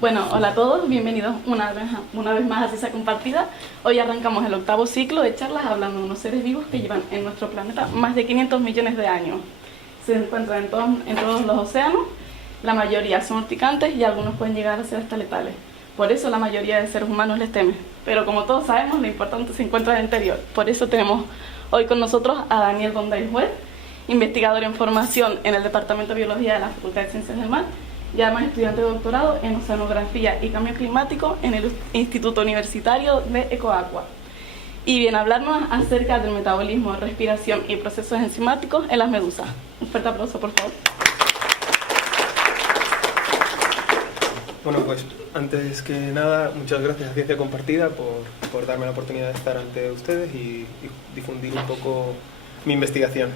Bueno, hola a todos, bienvenidos una vez más a Ciencia Compartida. Hoy arrancamos el 8º ciclo de charlas hablando de unos seres vivos que llevan en nuestro planeta más de 500 millones de años. Se encuentran en todos los océanos, la mayoría son urticantes y algunos pueden llegar a ser hasta letales. Por eso la mayoría de seres humanos les teme. Pero como todos sabemos, lo importante se encuentra en el interior. Por eso tenemos hoy con nosotros a Daniel Bonday Juez, investigador en formación en el Departamento de Biología de la Facultad de Ciencias del Mar, y además estudiante de doctorado en Oceanografía y Cambio Climático en el Instituto Universitario de Ecoagua. Y viene a hablarnos acerca del metabolismo, respiración y procesos enzimáticos en las medusas. Un fuerte aplauso, por favor. Bueno, pues antes que nada, muchas gracias a Ciencia Compartida por darme la oportunidad de estar ante ustedes y difundir un poco mi investigación.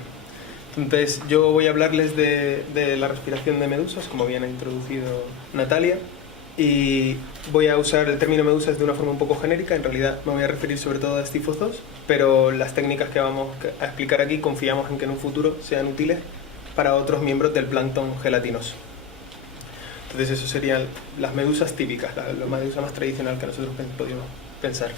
Entonces, yo voy a hablarles de la respiración de medusas, como bien ha introducido Natalia, y voy a usar el término medusas de una forma un poco genérica. En realidad me voy a referir sobre todo a estifozos, pero las técnicas que vamos a explicar aquí confiamos en que en un futuro sean útiles para otros miembros del plancton gelatinoso. Entonces, eso serían las medusas típicas, la medusa más tradicional que nosotros podríamos pensar.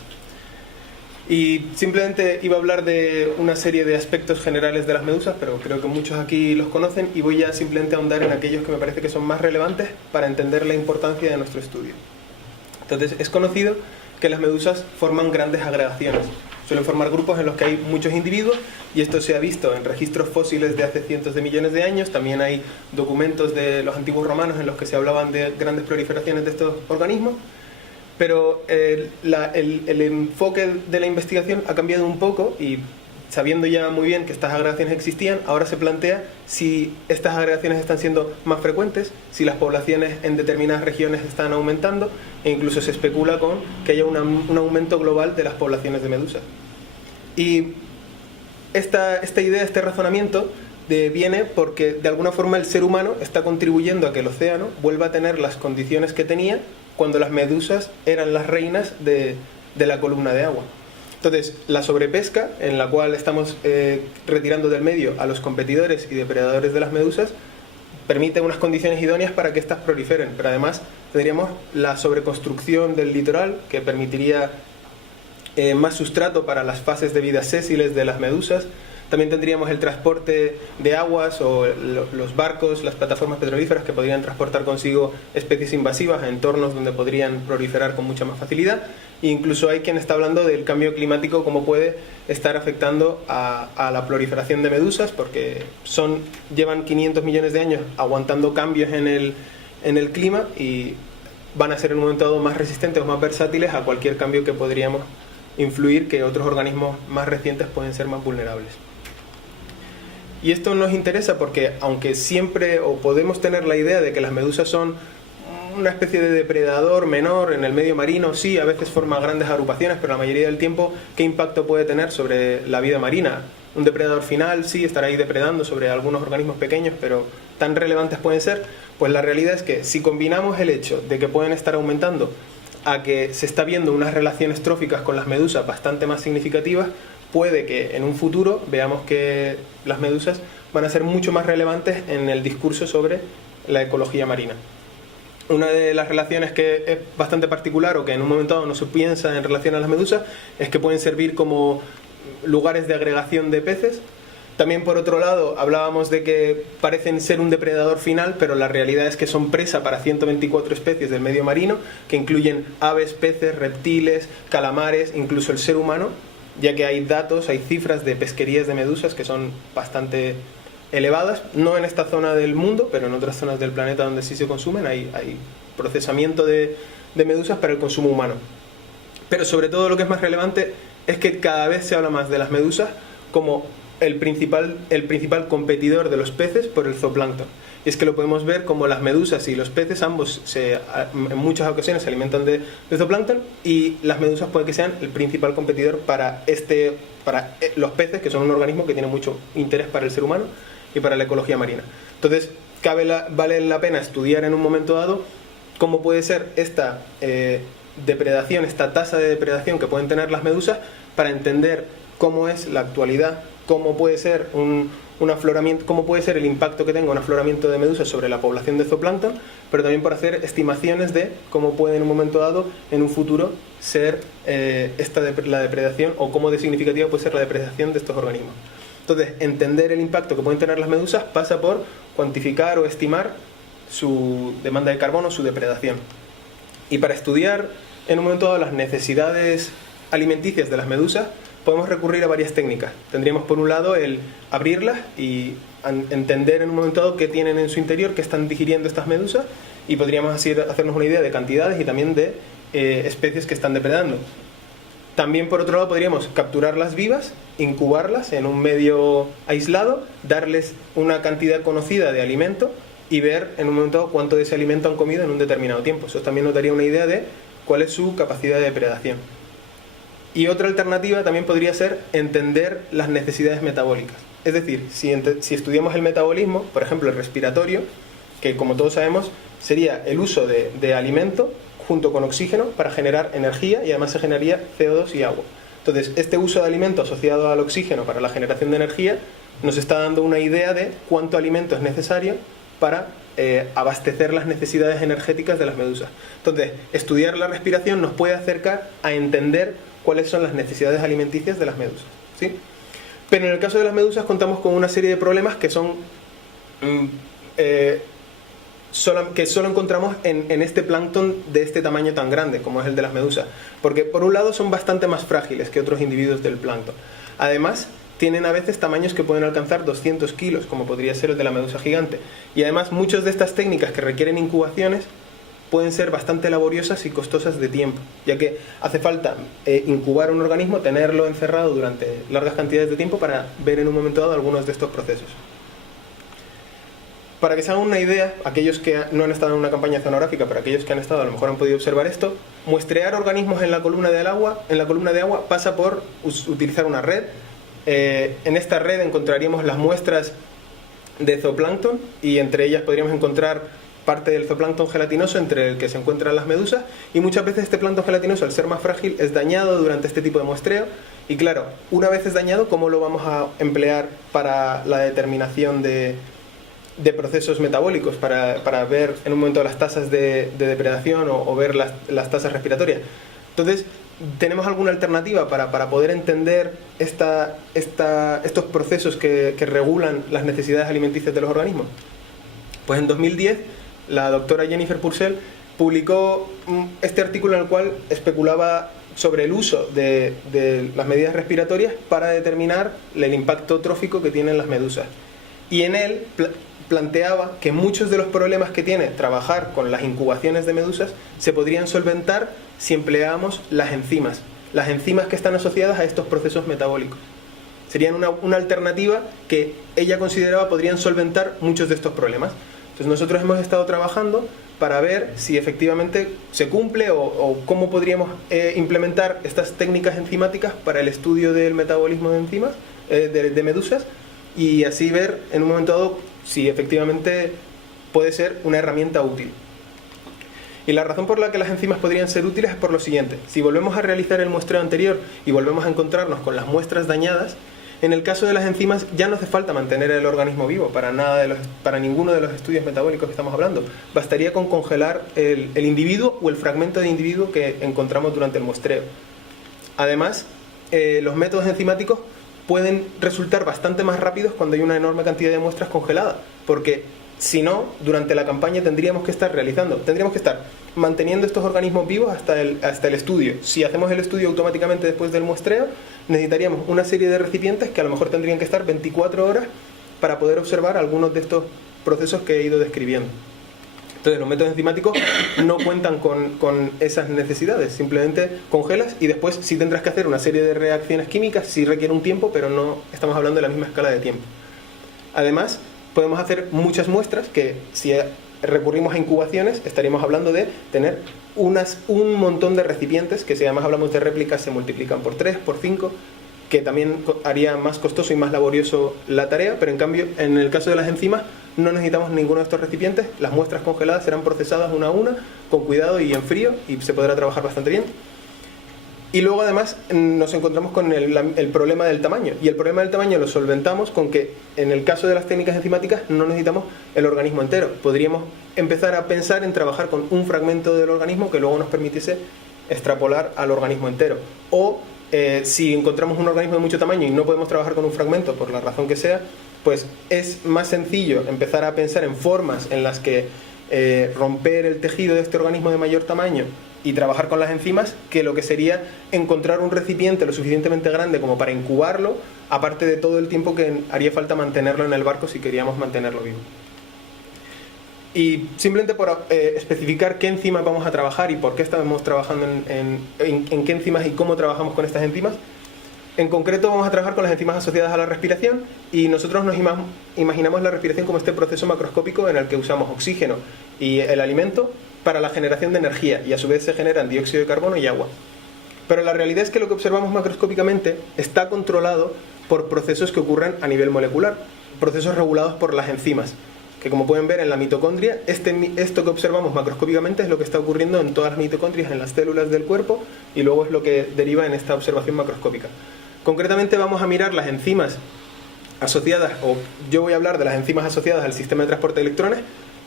Y simplemente iba a hablar de una serie de aspectos generales de las medusas, pero creo que muchos aquí los conocen, y voy a simplemente ahondar en aquellos que me parece que son más relevantes para entender la importancia de nuestro estudio. Entonces, es conocido que las medusas forman grandes agregaciones. Suelen formar grupos en los que hay muchos individuos, y esto se ha visto en registros fósiles de hace cientos de millones de años. También hay documentos de los antiguos romanos en los que se hablaban de grandes proliferaciones de estos organismos. Pero el enfoque de la investigación ha cambiado un poco, y sabiendo ya muy bien que estas agregaciones existían, ahora se plantea si estas agregaciones están siendo más frecuentes, si las poblaciones en determinadas regiones están aumentando, e incluso se especula con que haya un aumento global de las poblaciones de medusas. Y esta idea, este razonamiento viene porque de alguna forma el ser humano está contribuyendo a que el océano vuelva a tener las condiciones que tenía cuando las medusas eran las reinas de la columna de agua. Entonces, la sobrepesca, en la cual estamos retirando del medio a los competidores y depredadores de las medusas, permite unas condiciones idóneas para que éstas proliferen. Pero además tendríamos la sobreconstrucción del litoral, que permitiría más sustrato para las fases de vida sésiles de las medusas. También tendríamos el transporte de aguas o los barcos, las plataformas petrolíferas que podrían transportar consigo especies invasivas a entornos donde podrían proliferar con mucha más facilidad. E incluso hay quien está hablando del cambio climático, cómo puede estar afectando a la proliferación de medusas, porque llevan 500 millones de años aguantando cambios en el clima, y van a ser en un momento dado más resistentes o más versátiles a cualquier cambio que podríamos influir, que otros organismos más recientes pueden ser más vulnerables. Y esto nos interesa porque, aunque siempre podemos tener la idea de que las medusas son una especie de depredador menor en el medio marino, sí, a veces forma grandes agrupaciones, pero la mayoría del tiempo, ¿qué impacto puede tener sobre la vida marina? Un depredador final, sí, estará ahí depredando sobre algunos organismos pequeños, pero tan relevantes pueden ser. Pues la realidad es que si combinamos el hecho de que pueden estar aumentando a que se está viendo unas relaciones tróficas con las medusas bastante más significativas, puede que en un futuro veamos que las medusas van a ser mucho más relevantes en el discurso sobre la ecología marina. Una de las relaciones que es bastante particular, o que en un momento dado no se piensa en relación a las medusas, es que pueden servir como lugares de agregación de peces. También, por otro lado, hablábamos de que parecen ser un depredador final, pero la realidad es que son presa para 124 especies del medio marino, que incluyen aves, peces, reptiles, calamares, incluso el ser humano, ya que hay datos, hay cifras de pesquerías de medusas que son bastante elevadas, no en esta zona del mundo, pero en otras zonas del planeta donde sí se consumen, hay procesamiento de medusas para el consumo humano. Pero sobre todo, lo que es más relevante es que cada vez se habla más de las medusas como el principal competidor de los peces por el zooplancton. Y es que lo podemos ver como las medusas y los peces, ambos en muchas ocasiones se alimentan de zooplancton, y las medusas puede que sean el principal competidor para los peces, que son un organismo que tiene mucho interés para el ser humano y para la ecología marina. Entonces, vale la pena estudiar en un momento dado cómo puede ser esta depredación, esta tasa de depredación que pueden tener las medusas, para entender cómo es la actualidad, cómo puede ser un un afloramiento, cómo puede ser el impacto que tenga un afloramiento de medusas sobre la población de zooplancton, pero también por hacer estimaciones de cómo puede en un momento dado, en un futuro, ser la depredación, o cómo de significativa puede ser la depredación de estos organismos. Entonces, entender el impacto que pueden tener las medusas pasa por cuantificar o estimar su demanda de carbono, su depredación. Y para estudiar en un momento dado las necesidades alimenticias de las medusas, podemos recurrir a varias técnicas. Tendríamos por un lado el abrirlas y entender en un momento dado qué tienen en su interior, qué están digiriendo estas medusas, y podríamos así hacernos una idea de cantidades y también de especies que están depredando. También por otro lado podríamos capturarlas vivas, incubarlas en un medio aislado, darles una cantidad conocida de alimento y ver en un momento dado cuánto de ese alimento han comido en un determinado tiempo. Eso también nos daría una idea de cuál es su capacidad de depredación. Y otra alternativa también podría ser entender las necesidades metabólicas. Es decir, si estudiamos el metabolismo, por ejemplo el respiratorio, que como todos sabemos sería el uso de alimento junto con oxígeno para generar energía, y además se generaría CO2 y agua. Entonces, este uso de alimento asociado al oxígeno para la generación de energía nos está dando una idea de cuánto alimento es necesario para abastecer las necesidades energéticas de las medusas. Entonces, estudiar la respiración nos puede acercar a entender cuáles son las necesidades alimenticias de las medusas, ¿sí? Pero en el caso de las medusas contamos con una serie de problemas que son que solo encontramos en este plancton de este tamaño tan grande como es el de las medusas, porque por un lado son bastante más frágiles que otros individuos del plancton. Además, tienen a veces tamaños que pueden alcanzar 200 kilos, como podría ser el de la medusa gigante, y además muchas de estas técnicas que requieren incubaciones pueden ser bastante laboriosas y costosas de tiempo, ya que hace falta incubar un organismo, tenerlo encerrado durante largas cantidades de tiempo para ver en un momento dado algunos de estos procesos. Para que se hagan una idea, aquellos que no han estado en una campaña oceanográfica, pero aquellos que han estado a lo mejor han podido observar esto, muestrear organismos en la columna de agua pasa por utilizar una red. En esta red encontraríamos las muestras de zooplancton y entre ellas podríamos encontrar parte del zooplancton gelatinoso entre el que se encuentran las medusas, y muchas veces este plancton gelatinoso, al ser más frágil, es dañado durante este tipo de muestreo. Y claro, una vez es dañado, ¿cómo lo vamos a emplear para la determinación de procesos metabólicos, para ver en un momento las tasas de depredación o ver las tasas respiratorias? Entonces, ¿tenemos alguna alternativa para poder entender estos procesos que regulan las necesidades alimenticias de los organismos? Pues en 2010 la doctora Jennifer Purcell publicó este artículo en el cual especulaba sobre el uso de las medidas respiratorias para determinar el impacto trófico que tienen las medusas. Y en él planteaba que muchos de los problemas que tiene trabajar con las incubaciones de medusas se podrían solventar si empleábamos las enzimas que están asociadas a estos procesos metabólicos. Serían una alternativa que ella consideraba podrían solventar muchos de estos problemas. Entonces nosotros hemos estado trabajando para ver si efectivamente se cumple o cómo podríamos implementar estas técnicas enzimáticas para el estudio del metabolismo de enzimas, de medusas, y así ver en un momento dado si efectivamente puede ser una herramienta útil. Y la razón por la que las enzimas podrían ser útiles es por lo siguiente: si volvemos a realizar el muestreo anterior y volvemos a encontrarnos con las muestras dañadas, en el caso de las enzimas ya no hace falta mantener el organismo vivo para ninguno de los estudios metabólicos que estamos hablando. Bastaría con congelar el individuo o el fragmento de individuo que encontramos durante el muestreo. Además, los métodos enzimáticos pueden resultar bastante más rápidos cuando hay una enorme cantidad de muestras congeladas, porque si no, durante la campaña tendríamos que estar manteniendo estos organismos vivos hasta el estudio. Si hacemos el estudio automáticamente después del muestreo, necesitaríamos una serie de recipientes que a lo mejor tendrían que estar 24 horas para poder observar algunos de estos procesos que he ido describiendo. Entonces, los métodos enzimáticos no cuentan con esas necesidades, simplemente congelas y después sí tendrás que hacer una serie de reacciones químicas, sí requiere un tiempo, pero no estamos hablando de la misma escala de tiempo. Además, podemos hacer muchas muestras que, si recurrimos a incubaciones, estaríamos hablando de tener un montón de recipientes que, si además hablamos de réplicas, se multiplican por 3, por 5, que también haría más costoso y más laborioso la tarea, pero en cambio, en el caso de las enzimas, no necesitamos ninguno de estos recipientes. Las muestras congeladas serán procesadas una a una, con cuidado y en frío, y se podrá trabajar bastante bien. Y luego además nos encontramos con el problema del tamaño. Y el problema del tamaño lo solventamos con que en el caso de las técnicas enzimáticas no necesitamos el organismo entero. Podríamos empezar a pensar en trabajar con un fragmento del organismo que luego nos permitiese extrapolar al organismo entero. O si encontramos un organismo de mucho tamaño y no podemos trabajar con un fragmento por la razón que sea, pues es más sencillo empezar a pensar en formas en las que romper el tejido de este organismo de mayor tamaño y trabajar con las enzimas, que lo que sería encontrar un recipiente lo suficientemente grande como para incubarlo, aparte de todo el tiempo que haría falta mantenerlo en el barco si queríamos mantenerlo vivo. Y simplemente por especificar qué enzimas vamos a trabajar y por qué estamos trabajando en qué enzimas y cómo trabajamos con estas enzimas, en concreto vamos a trabajar con las enzimas asociadas a la respiración, y nosotros nos imaginamos la respiración como este proceso macroscópico en el que usamos oxígeno y el alimento para la generación de energía, y a su vez se generan dióxido de carbono y agua. Pero la realidad es que lo que observamos macroscópicamente está controlado por procesos que ocurren a nivel molecular, procesos regulados por las enzimas, que como pueden ver en la mitocondria, esto que observamos macroscópicamente es lo que está ocurriendo en todas las mitocondrias, en las células del cuerpo, y luego es lo que deriva en esta observación macroscópica. Concretamente vamos a mirar las enzimas asociadas, o yo voy a hablar de las enzimas asociadas al sistema de transporte de electrones,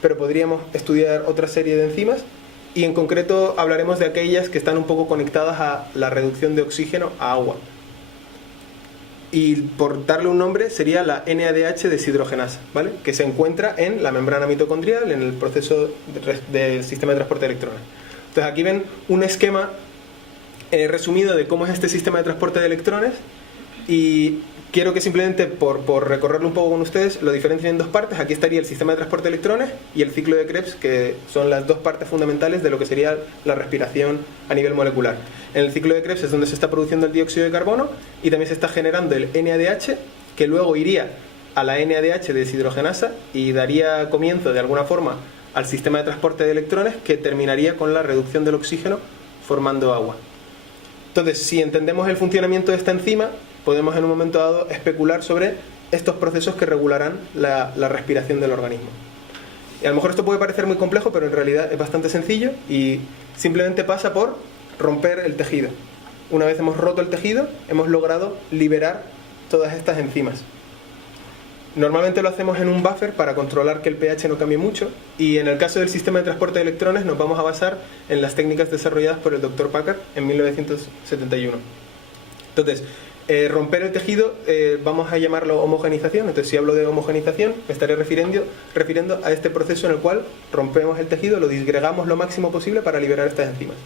pero podríamos estudiar otra serie de enzimas, y en concreto hablaremos de aquellas que están un poco conectadas a la reducción de oxígeno a agua. Y por darle un nombre sería la NADH deshidrogenasa, ¿vale? Que se encuentra en la membrana mitocondrial, en el proceso del sistema de transporte de electrones. Entonces aquí ven un esquema resumido de cómo es este sistema de transporte de electrones, y quiero que simplemente por recorrerlo un poco con ustedes lo diferencien en dos partes. Aquí estaría el sistema de transporte de electrones y el ciclo de Krebs, que son las dos partes fundamentales de lo que sería la respiración a nivel molecular. En el ciclo de Krebs es donde se está produciendo el dióxido de carbono y también se está generando el NADH, que luego iría a la NADH deshidrogenasa y daría comienzo de alguna forma al sistema de transporte de electrones, que terminaría con la reducción del oxígeno formando agua. Entonces, si entendemos el funcionamiento de esta enzima, podemos en un momento dado especular sobre estos procesos que regularán la respiración del organismo. Y a lo mejor esto puede parecer muy complejo, pero en realidad es bastante sencillo y simplemente pasa por romper el tejido. Una vez hemos roto el tejido, hemos logrado liberar todas estas enzimas. Normalmente lo hacemos en un buffer para controlar que el pH no cambie mucho, y en el caso del sistema de transporte de electrones nos vamos a basar en las técnicas desarrolladas por el Dr. Packard en 1971. Entonces, romper el tejido vamos a llamarlo homogenización. Entonces, si hablo de homogenización, me estaré refiriendo a este proceso en el cual rompemos el tejido, lo disgregamos lo máximo posible para liberar estas enzimas.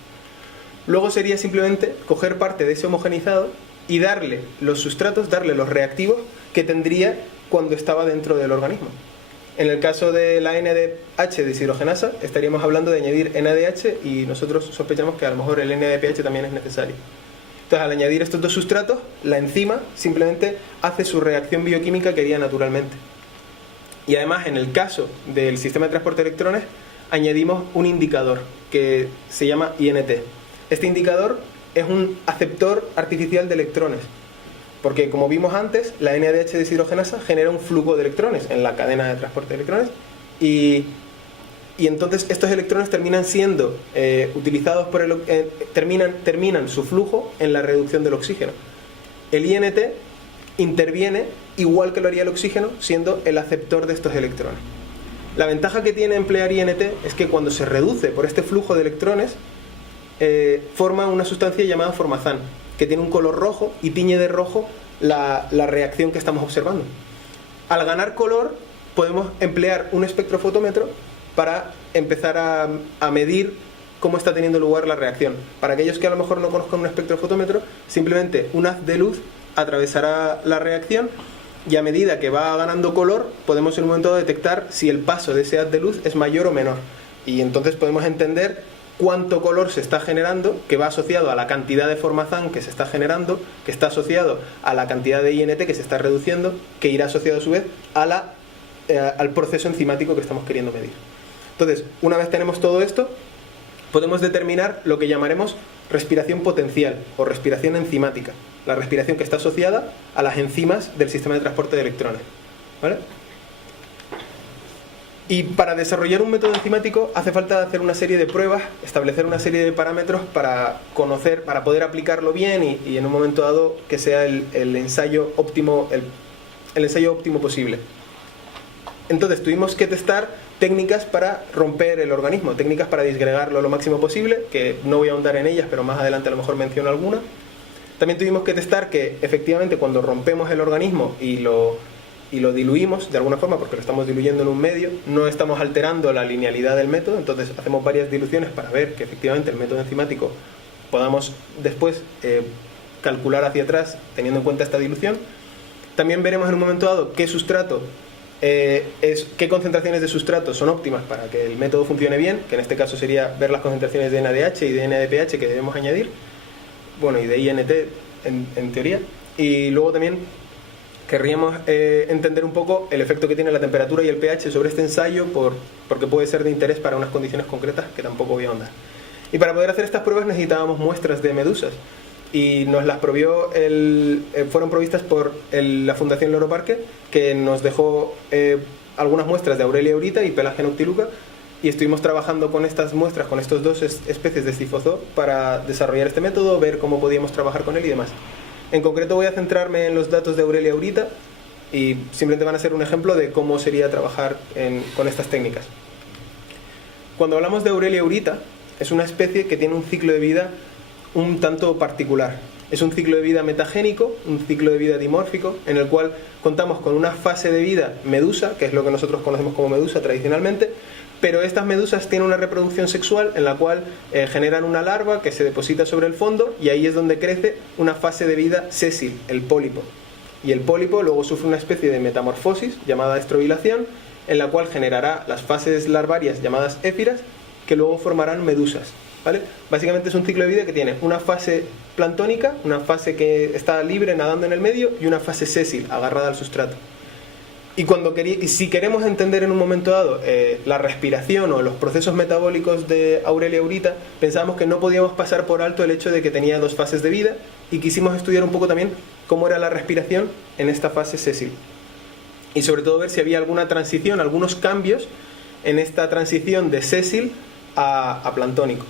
Luego sería simplemente coger parte de ese homogenizado y darle los sustratos, darle los reactivos que tendría cuando estaba dentro del organismo. En el caso de la NADH deshidrogenasa estaríamos hablando de añadir NADH, y nosotros sospechamos que a lo mejor el NADPH también es necesario. Entonces, al añadir estos dos sustratos, la enzima simplemente hace su reacción bioquímica que haría naturalmente. Y además, en el caso del sistema de transporte de electrones, añadimos un indicador que se llama INT. Este indicador es un aceptor artificial de electrones, porque como vimos antes, la NADH deshidrogenasa genera un flujo de electrones en la cadena de transporte de electrones, y entonces estos electrones terminan siendo utilizados terminan su flujo en la reducción del oxígeno. El INT interviene igual que lo haría el oxígeno, siendo el aceptor de estos electrones. La ventaja que tiene emplear INT es que cuando se reduce por este flujo de electrones, forma una sustancia llamada formazán, que tiene un color rojo y tiñe de rojo la reacción que estamos observando. Al ganar color, podemos emplear un espectrofotómetro para empezar a medir cómo está teniendo lugar la reacción. Para aquellos que a lo mejor no conozcan un espectrofotómetro, simplemente un haz de luz atravesará la reacción, y a medida que va ganando color, podemos en un momento detectar si el paso de ese haz de luz es mayor o menor. Y entonces podemos entender cuánto color se está generando, que va asociado a la cantidad de formazán que se está generando, que está asociado a la cantidad de INT que se está reduciendo, que irá asociado a su vez al proceso enzimático que estamos queriendo medir. Entonces, una vez tenemos todo esto, podemos determinar lo que llamaremos respiración potencial o respiración enzimática, la respiración que está asociada a las enzimas del sistema de transporte de electrones, ¿vale? Y para desarrollar un método enzimático hace falta hacer una serie de pruebas, establecer una serie de parámetros para conocer, para poder aplicarlo bien y en un momento dado que sea el ensayo óptimo, el ensayo óptimo posible. Entonces tuvimos que testar técnicas para romper el organismo, técnicas para disgregarlo lo máximo posible, que no voy a ahondar en ellas, pero más adelante a lo mejor menciono alguna. También tuvimos que testar que efectivamente cuando rompemos el organismo y lo diluimos de alguna forma, porque lo estamos diluyendo en un medio, no estamos alterando la linealidad del método, entonces hacemos varias diluciones para ver que efectivamente el método enzimático podamos después calcular hacia atrás teniendo en cuenta esta dilución. También veremos en un momento dado qué sustrato qué concentraciones de sustrato son óptimas para que el método funcione bien, que en este caso sería ver las concentraciones de NADH y de NADPH que debemos añadir, bueno, y de INT en teoría. Y luego también querríamos entender un poco el efecto que tiene la temperatura y el pH sobre este ensayo, porque puede ser de interés para unas condiciones concretas que tampoco voy a ahondar. Y para poder hacer estas pruebas necesitábamos muestras de medusas, y nos las fueron provistas por la Fundación Loro Parque, que nos dejó algunas muestras de Aurelia aurita y Pelagia noctiluca, y estuvimos trabajando con estas muestras, con estos dos especies de Scyphozoo para desarrollar este método, ver cómo podíamos trabajar con él y demás. En concreto voy a centrarme en los datos de Aurelia aurita y simplemente van a ser un ejemplo de cómo sería trabajar con estas técnicas. Cuando hablamos de Aurelia aurita, es una especie que tiene un ciclo de vida un tanto particular. Es un ciclo de vida metagénico, un ciclo de vida dimórfico, en el cual contamos con una fase de vida medusa, que es lo que nosotros conocemos como medusa tradicionalmente, pero estas medusas tienen una reproducción sexual en la cual generan una larva que se deposita sobre el fondo, y ahí es donde crece una fase de vida sésil, el pólipo. Y el pólipo luego sufre una especie de metamorfosis llamada estrobilación, en la cual generará las fases larvarias llamadas éfiras, que luego formarán medusas, ¿vale? Básicamente es un ciclo de vida que tiene una fase planctónica, una fase que está libre nadando en el medio, y una fase sésil, agarrada al sustrato. Y si queremos entender en un momento dado la respiración o los procesos metabólicos de Aurelia aurita, pensábamos que no podíamos pasar por alto el hecho de que tenía dos fases de vida, y quisimos estudiar un poco también cómo era la respiración en esta fase sésil. Y sobre todo ver si había alguna transición, algunos cambios en esta transición de sésil a planctónico.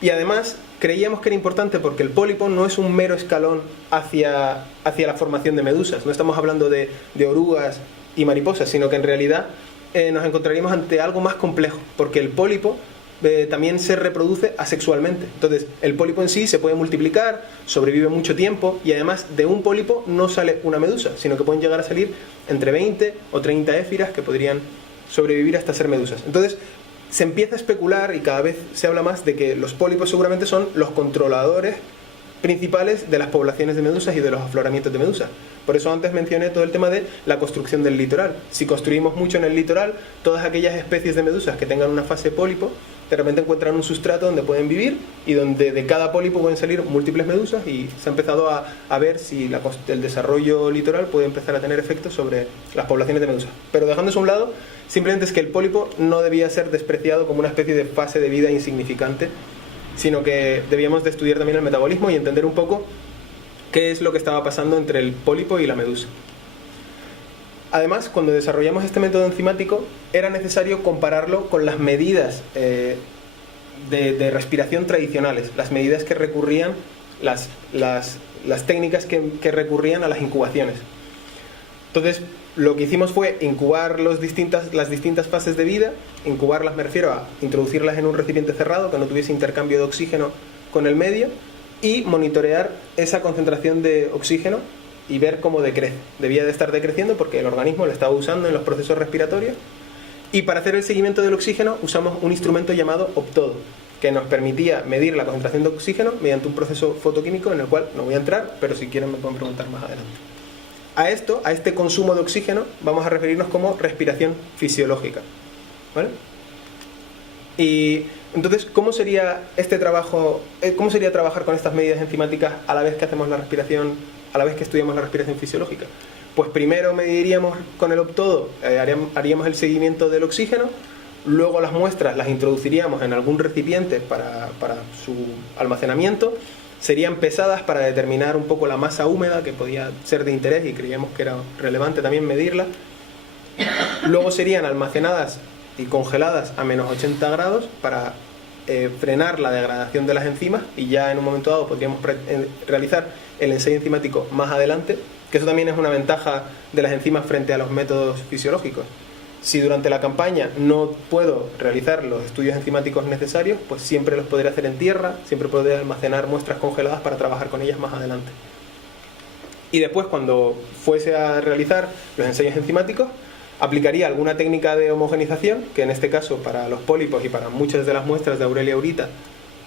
Y además creíamos que era importante porque el pólipo no es un mero escalón hacia la formación de medusas. No estamos hablando de orugas y mariposas, sino que en realidad nos encontraríamos ante algo más complejo, porque el pólipo también se reproduce asexualmente. Entonces el pólipo en sí se puede multiplicar, sobrevive mucho tiempo, y además de un pólipo no sale una medusa, sino que pueden llegar a salir entre 20 o 30 éfiras que podrían sobrevivir hasta ser medusas. Entonces se empieza a especular, y cada vez se habla más, de que los pólipos seguramente son los controladores principales de las poblaciones de medusas y de los afloramientos de medusas. Por eso antes mencioné todo el tema de la construcción del litoral. Si construimos mucho en el litoral, todas aquellas especies de medusas que tengan una fase pólipo, de repente encuentran un sustrato donde pueden vivir, y donde de cada pólipo pueden salir múltiples medusas, y se ha empezado a ver si el desarrollo litoral puede empezar a tener efectos sobre las poblaciones de medusas. Pero dejando eso a un lado, simplemente es que el pólipo no debía ser despreciado como una especie de fase de vida insignificante, sino que debíamos de estudiar también el metabolismo y entender un poco qué es lo que estaba pasando entre el pólipo y la medusa. Además, cuando desarrollamos este método enzimático, era necesario compararlo con las medidas de respiración tradicionales, las medidas que recurrían, las técnicas que recurrían a las incubaciones. Entonces, lo que hicimos fue incubar las distintas fases de vida. Incubarlas me refiero a introducirlas en un recipiente cerrado que no tuviese intercambio de oxígeno con el medio, y monitorear esa concentración de oxígeno y ver cómo decrece. Debía de estar decreciendo porque el organismo lo estaba usando en los procesos respiratorios. Y para hacer el seguimiento del oxígeno usamos un instrumento llamado optodo, que nos permitía medir la concentración de oxígeno mediante un proceso fotoquímico en el cual no voy a entrar, pero si quieren me pueden preguntar más adelante. A este consumo de oxígeno vamos a referirnos como respiración fisiológica, ¿vale? Y entonces, ¿cómo sería este trabajo? ¿Cómo sería trabajar con estas medidas enzimáticas a la vez que hacemos la respiración, a la vez que estudiamos la respiración fisiológica? Pues primero mediríamos con el optodo, haríamos el seguimiento del oxígeno, luego las muestras las introduciríamos en algún recipiente para su almacenamiento. Serían pesadas para determinar un poco la masa húmeda, que podía ser de interés y creíamos que era relevante también medirla. Luego serían almacenadas y congeladas a menos 80 grados para frenar la degradación de las enzimas, y ya en un momento dado podríamos realizar el ensayo enzimático más adelante, que eso también es una ventaja de las enzimas frente a los métodos fisiológicos. Si durante la campaña no puedo realizar los estudios enzimáticos necesarios, pues siempre los podré hacer en tierra, siempre podré almacenar muestras congeladas para trabajar con ellas más adelante. Y después, cuando fuese a realizar los ensayos enzimáticos, aplicaría alguna técnica de homogenización, que en este caso para los pólipos y para muchas de las muestras de Aurelia aurita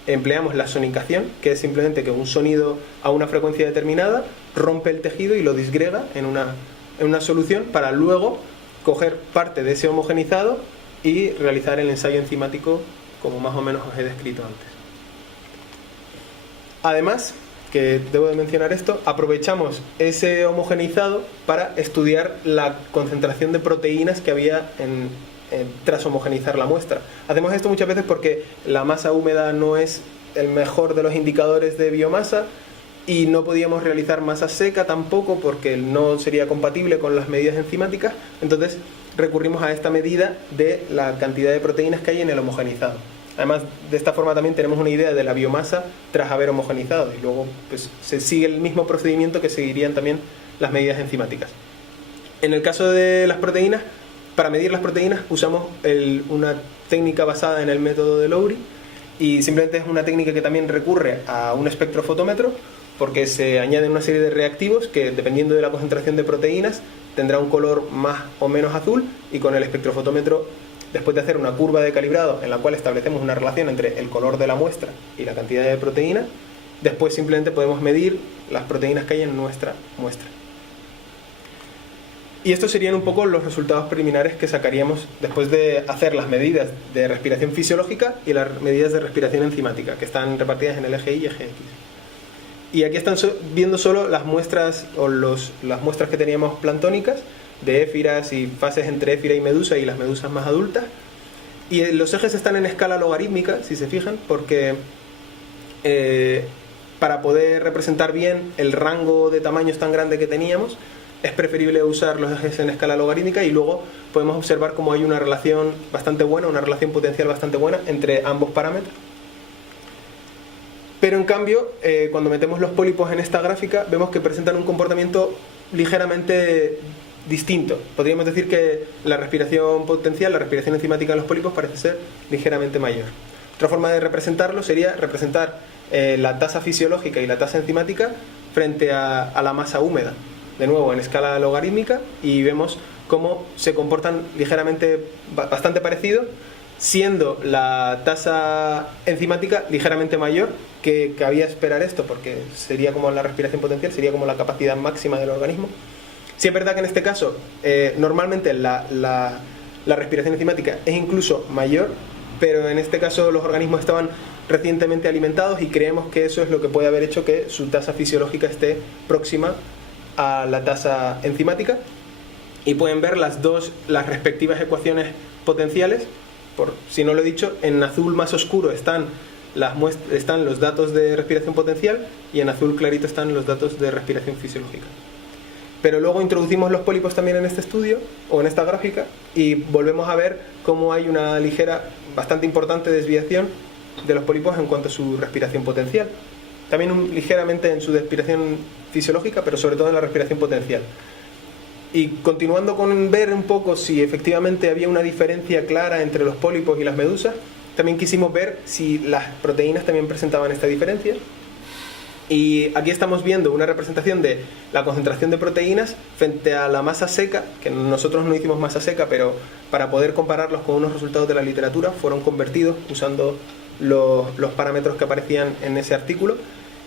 empleamos la sonicación, que es simplemente que un sonido a una frecuencia determinada rompe el tejido y lo disgrega en una solución para luego coger parte de ese homogenizado y realizar el ensayo enzimático como más o menos os he descrito antes. Además, que debo de mencionar esto, aprovechamos ese homogenizado para estudiar la concentración de proteínas que había tras homogenizar la muestra. Hacemos esto muchas veces porque la masa húmeda no es el mejor de los indicadores de biomasa, y no podíamos realizar masa seca tampoco porque no sería compatible con las medidas enzimáticas. Entonces recurrimos a esta medida de la cantidad de proteínas que hay en el homogenizado. Además, de esta forma también tenemos una idea de la biomasa tras haber homogenizado, y luego pues, se sigue el mismo procedimiento que seguirían también las medidas enzimáticas. En el caso de las proteínas, para medir las proteínas usamos una técnica basada en el método de Lowry, y simplemente es una técnica que también recurre a un espectrofotómetro, porque se añaden una serie de reactivos que, dependiendo de la concentración de proteínas, tendrá un color más o menos azul, y con el espectrofotómetro, después de hacer una curva de calibrado en la cual establecemos una relación entre el color de la muestra y la cantidad de proteína, después simplemente podemos medir las proteínas que hay en nuestra muestra. Y estos serían un poco los resultados preliminares que sacaríamos después de hacer las medidas de respiración fisiológica y las medidas de respiración enzimática, que están repartidas en el eje Y y eje X. Y aquí están viendo solo las muestras o las muestras que teníamos planctónicas de éfiras y fases entre éfira y medusa y las medusas más adultas. Y los ejes están en escala logarítmica, si se fijan, porque para poder representar bien el rango de tamaños tan grande que teníamos, es preferible usar los ejes en escala logarítmica, y luego podemos observar cómo hay una relación bastante buena, una relación potencial bastante buena entre ambos parámetros. Pero en cambio, cuando metemos los pólipos en esta gráfica, vemos que presentan un comportamiento ligeramente distinto. Podríamos decir que la respiración potencial, la respiración enzimática en los pólipos parece ser ligeramente mayor. Otra forma de representarlo sería representar la tasa fisiológica y la tasa enzimática frente a la masa húmeda. De nuevo, en escala logarítmica, y vemos cómo se comportan ligeramente, bastante parecido, siendo la tasa enzimática ligeramente mayor, que cabía esperar esto, porque sería como la respiración potencial, sería como la capacidad máxima del organismo. Sí es verdad que en este caso, normalmente la respiración enzimática es incluso mayor, pero en este caso los organismos estaban recientemente alimentados, y creemos que eso es lo que puede haber hecho que su tasa fisiológica esté próxima a la tasa enzimática. Y pueden ver las respectivas ecuaciones potenciales. Por si no lo he dicho, en azul más oscuro están los datos de respiración potencial, y en azul clarito están los datos de respiración fisiológica. Pero luego introducimos los pólipos también en este estudio, o en esta gráfica, y volvemos a ver cómo hay una ligera, bastante importante desviación de los pólipos en cuanto a su respiración potencial. También ligeramente en su respiración fisiológica, pero sobre todo en la respiración potencial. Y continuando con ver un poco si efectivamente había una diferencia clara entre los pólipos y las medusas, también quisimos ver si las proteínas también presentaban esta diferencia. Y aquí estamos viendo una representación de la concentración de proteínas frente a la masa seca, que nosotros no hicimos masa seca, pero para poder compararlos con unos resultados de la literatura fueron convertidos usando los parámetros que aparecían en ese artículo.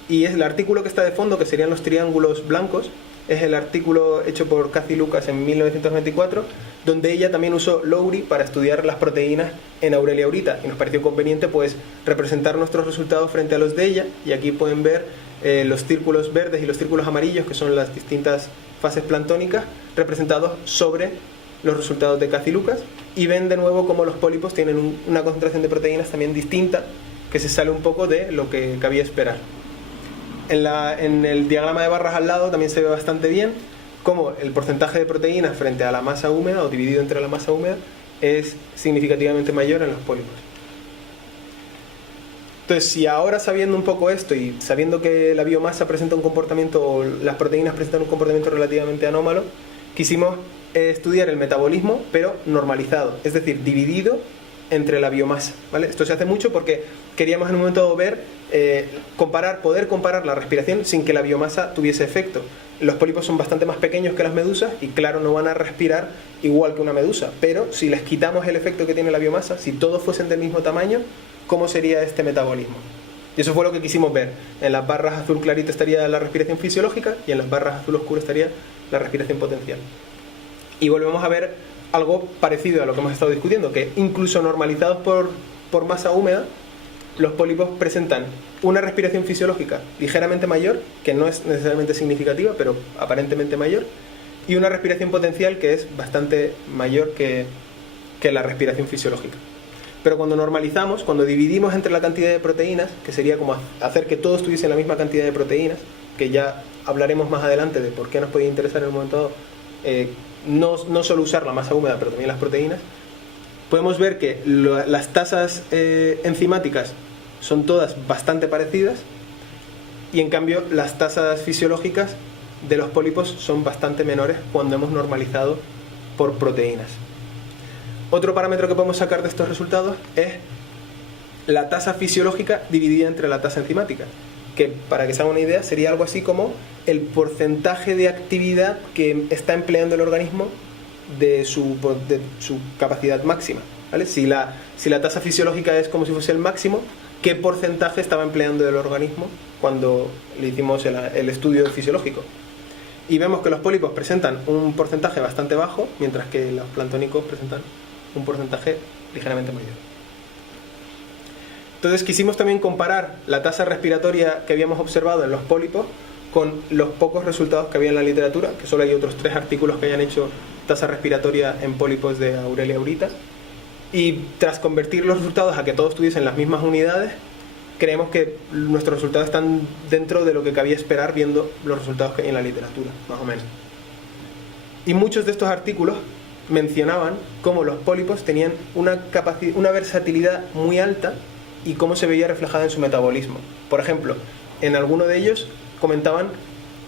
Y es el artículo que está de fondo, que serían los triángulos blancos, es el artículo hecho por Cathy Lucas en 1924, donde ella también usó Lowry para estudiar las proteínas en Aurelia aurita, y nos pareció conveniente pues representar nuestros resultados frente a los de ella. Y aquí pueden ver los círculos verdes y los círculos amarillos, que son las distintas fases planctónicas, representados sobre los resultados de Cathy Lucas, y ven de nuevo cómo los pólipos tienen una concentración de proteínas también distinta, que se sale un poco de lo que cabía esperar. En el diagrama de barras al lado también se ve bastante bien cómo el porcentaje de proteínas frente a la masa húmeda o dividido entre la masa húmeda es significativamente mayor en los pólipos. Entonces, si ahora sabiendo un poco esto y sabiendo que la biomasa presenta un comportamiento, o las proteínas presentan un comportamiento relativamente anómalo, quisimos estudiar el metabolismo, pero normalizado, es decir, dividido entre la biomasa, ¿vale? Esto se hace mucho porque queríamos en un momento dado ver, poder comparar la respiración sin que la biomasa tuviese efecto. Los pólipos son bastante más pequeños que las medusas y claro, no van a respirar igual que una medusa, pero si les quitamos el efecto que tiene la biomasa, si todos fuesen del mismo tamaño, ¿cómo sería este metabolismo? Y eso fue lo que quisimos ver. En las barras azul clarito estaría la respiración fisiológica y en las barras azul oscuro estaría la respiración potencial. Y volvemos a ver algo parecido a lo que hemos estado discutiendo, que incluso normalizados por masa húmeda, los pólipos presentan una respiración fisiológica ligeramente mayor, que no es necesariamente significativa, pero aparentemente mayor, y una respiración potencial que es bastante mayor que la respiración fisiológica. Pero cuando normalizamos, cuando dividimos entre la cantidad de proteínas, que sería como hacer que todos tuviesen la misma cantidad de proteínas, que ya hablaremos más adelante de por qué nos podía interesar en un momento dado, no solo usar la masa húmeda, pero también las proteínas, podemos ver que las tasas enzimáticas son todas bastante parecidas y en cambio las tasas fisiológicas de los pólipos son bastante menores cuando hemos normalizado por proteínas. Otro parámetro que podemos sacar de estos resultados es la tasa fisiológica dividida entre la tasa enzimática, que para que se haga una idea sería algo así como el porcentaje de actividad que está empleando el organismo de su capacidad máxima, ¿vale? Si la tasa fisiológica es como si fuese el máximo, ¿qué porcentaje estaba empleando el organismo cuando le hicimos el estudio fisiológico? Y vemos que los pólipos presentan un porcentaje bastante bajo, mientras que los planctónicos presentan un porcentaje ligeramente mayor. Entonces quisimos también comparar la tasa respiratoria que habíamos observado en los pólipos con los pocos resultados que había en la literatura, que solo hay otros 3 artículos que hayan hecho tasa respiratoria en pólipos de Aurelia aurita, y tras convertir los resultados a que todos tuviesen las mismas unidades, creemos que nuestros resultados están dentro de lo que cabía esperar viendo los resultados que hay en la literatura, más o menos. Y muchos de estos artículos mencionaban cómo los pólipos tenían una versatilidad muy alta y cómo se veía reflejada en su metabolismo. Por ejemplo, en alguno de ellos comentaban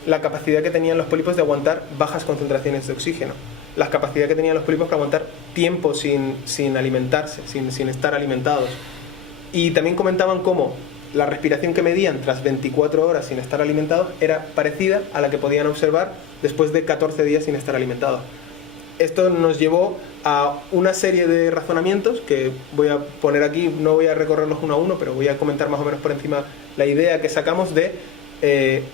la capacidad que tenían los pólipos de aguantar bajas concentraciones de oxígeno, la capacidad que tenían los pólipos para aguantar tiempo sin alimentarse, sin estar alimentados. Y también comentaban cómo la respiración que medían tras 24 horas sin estar alimentados era parecida a la que podían observar después de 14 días sin estar alimentados. Esto nos llevó a una serie de razonamientos que voy a poner aquí, no voy a recorrerlos uno a uno, pero voy a comentar más o menos por encima la idea que sacamos de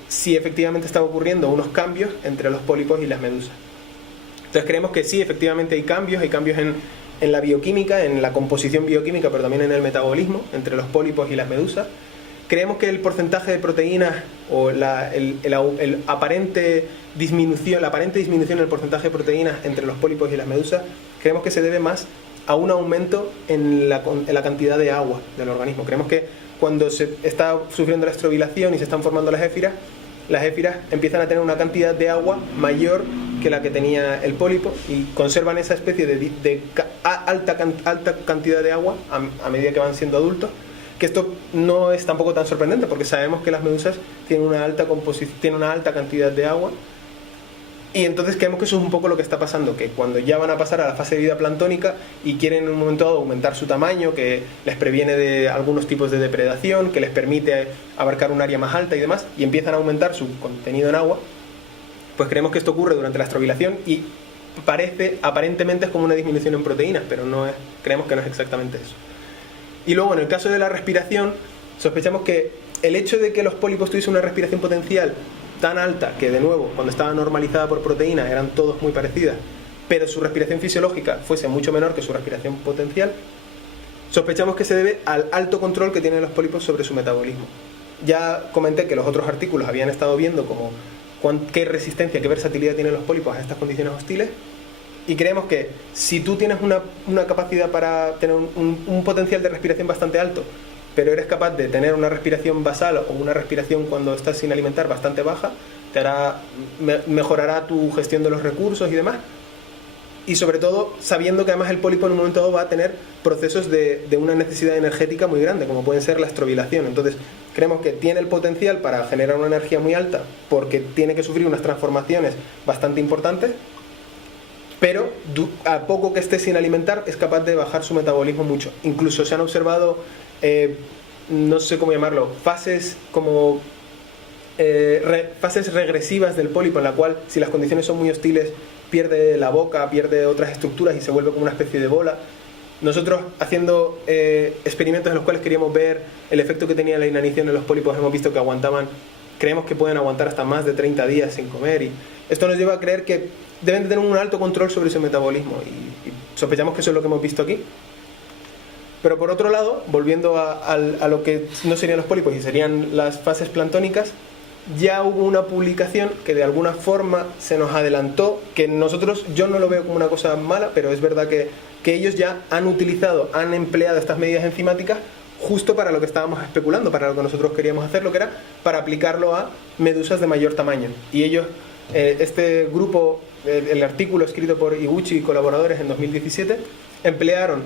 si efectivamente están ocurriendo unos cambios entre los pólipos y las medusas. Entonces creemos que sí, efectivamente hay cambios en la bioquímica, en la composición bioquímica, pero también en el metabolismo entre los pólipos y las medusas. Creemos que el porcentaje de proteínas o la aparente disminución en el porcentaje de proteínas entre los pólipos y las medusas, creemos que se debe más a un aumento en la cantidad de agua del organismo. Creemos que cuando se está sufriendo la estrobilación y se están formando las éfiras empiezan a tener una cantidad de agua mayor que la que tenía el pólipo y conservan esa especie de alta cantidad de agua a medida que van siendo adultos. Que esto no es tampoco tan sorprendente porque sabemos que las medusas tienen una alta cantidad de agua, y entonces creemos que eso es un poco lo que está pasando, que cuando ya van a pasar a la fase de vida planctónica y quieren en un momento dado aumentar su tamaño, que les previene de algunos tipos de depredación, que les permite abarcar un área más alta y demás, y empiezan a aumentar su contenido en agua, pues creemos que esto ocurre durante la estrobilación y aparentemente es como una disminución en proteínas, pero creemos que no es exactamente eso. Y luego en el caso de la respiración, sospechamos que el hecho de que los pólipos tuviesen una respiración potencial tan alta, que de nuevo cuando estaba normalizada por proteínas eran todos muy parecidas, pero su respiración fisiológica fuese mucho menor que su respiración potencial, sospechamos que se debe al alto control que tienen los pólipos sobre su metabolismo. Ya comenté que los otros artículos habían estado viendo como qué resistencia, qué versatilidad tienen los pólipos a estas condiciones hostiles, y creemos que si tú tienes una capacidad para tener un potencial de respiración bastante alto, pero eres capaz de tener una respiración basal o una respiración cuando estás sin alimentar bastante baja, mejorará tu gestión de los recursos y demás. Y sobre todo sabiendo que además el pólipo en un momento dado va a tener procesos de una necesidad energética muy grande, como pueden ser la estrobilación. Entonces creemos que tiene el potencial para generar una energía muy alta porque tiene que sufrir unas transformaciones bastante importantes, pero a poco que esté sin alimentar es capaz de bajar su metabolismo mucho. Incluso se han observado, no sé cómo llamarlo, fases regresivas del pólipo, en la cual si las condiciones son muy hostiles pierde la boca, pierde otras estructuras y se vuelve como una especie de bola. Nosotros, haciendo experimentos en los cuales queríamos ver el efecto que tenía la inanición en los pólipos, hemos visto que creemos que pueden aguantar hasta más de 30 días sin comer, y esto nos lleva a creer que deben de tener un alto control sobre su metabolismo, y sospechamos que eso es lo que hemos visto aquí. Pero por otro lado, volviendo a lo que no serían los pólipos y serían las fases planctónicas, ya hubo una publicación que de alguna forma se nos adelantó, que yo no lo veo como una cosa mala, pero es verdad que ellos ya han empleado estas medidas enzimáticas justo para lo que estábamos especulando, para lo que nosotros queríamos hacer, lo que era para aplicarlo a medusas de mayor tamaño. Y ellos, este grupo, el artículo escrito por Iguchi y colaboradores en 2017, emplearon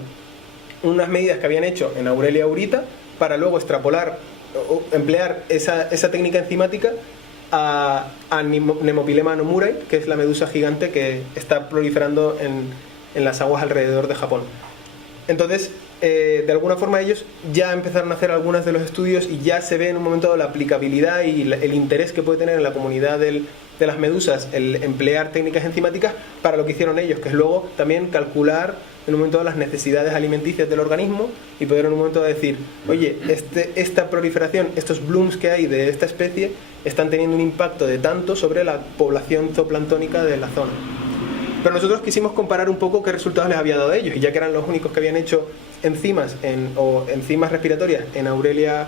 unas medidas que habían hecho en Aurelia aurita para luego emplear esa técnica enzimática a Nemopilema nomurae, que es la medusa gigante que está proliferando en las aguas alrededor de Japón. Entonces, de alguna forma ellos ya empezaron a hacer algunos de los estudios y ya se ve en un momento dado la aplicabilidad y el interés que puede tener en la comunidad de las medusas el emplear técnicas enzimáticas para lo que hicieron ellos, que es luego también calcular en un momento dado las necesidades alimenticias del organismo y poder en un momento dado decir, oye, esta proliferación, estos blooms que hay de esta especie están teniendo un impacto de tanto sobre la población zooplanctónica de la zona. Pero nosotros quisimos comparar un poco qué resultados les había dado a ellos, y ya que eran los únicos que habían hecho enzimas respiratorias en Aurelia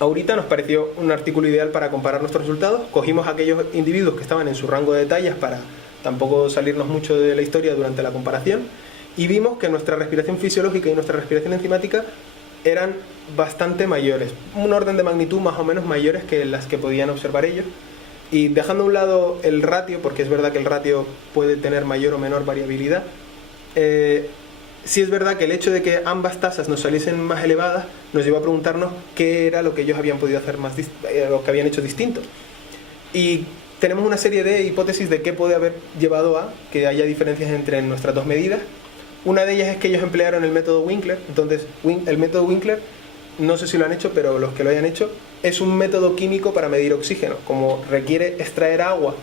aurita, nos pareció un artículo ideal para comparar nuestros resultados. Cogimos a aquellos individuos que estaban en su rango de tallas para tampoco salirnos mucho de la historia durante la comparación, y vimos que nuestra respiración fisiológica y nuestra respiración enzimática eran bastante mayores, un orden de magnitud más o menos mayores que las que podían observar ellos. Y dejando a un lado el ratio, porque es verdad que el ratio puede tener mayor o menor variabilidad, sí es verdad que el hecho de que ambas tasas nos saliesen más elevadas nos llevó a preguntarnos qué era lo que ellos habían podido hacer lo que habían hecho distinto. Y tenemos una serie de hipótesis de qué puede haber llevado a que haya diferencias entre nuestras dos medidas. Una de ellas es que ellos emplearon el método Winkler. Entonces, el método Winkler, no sé si lo han hecho, pero los que lo hayan hecho, es un método químico para medir oxígeno. Como requiere extraer agua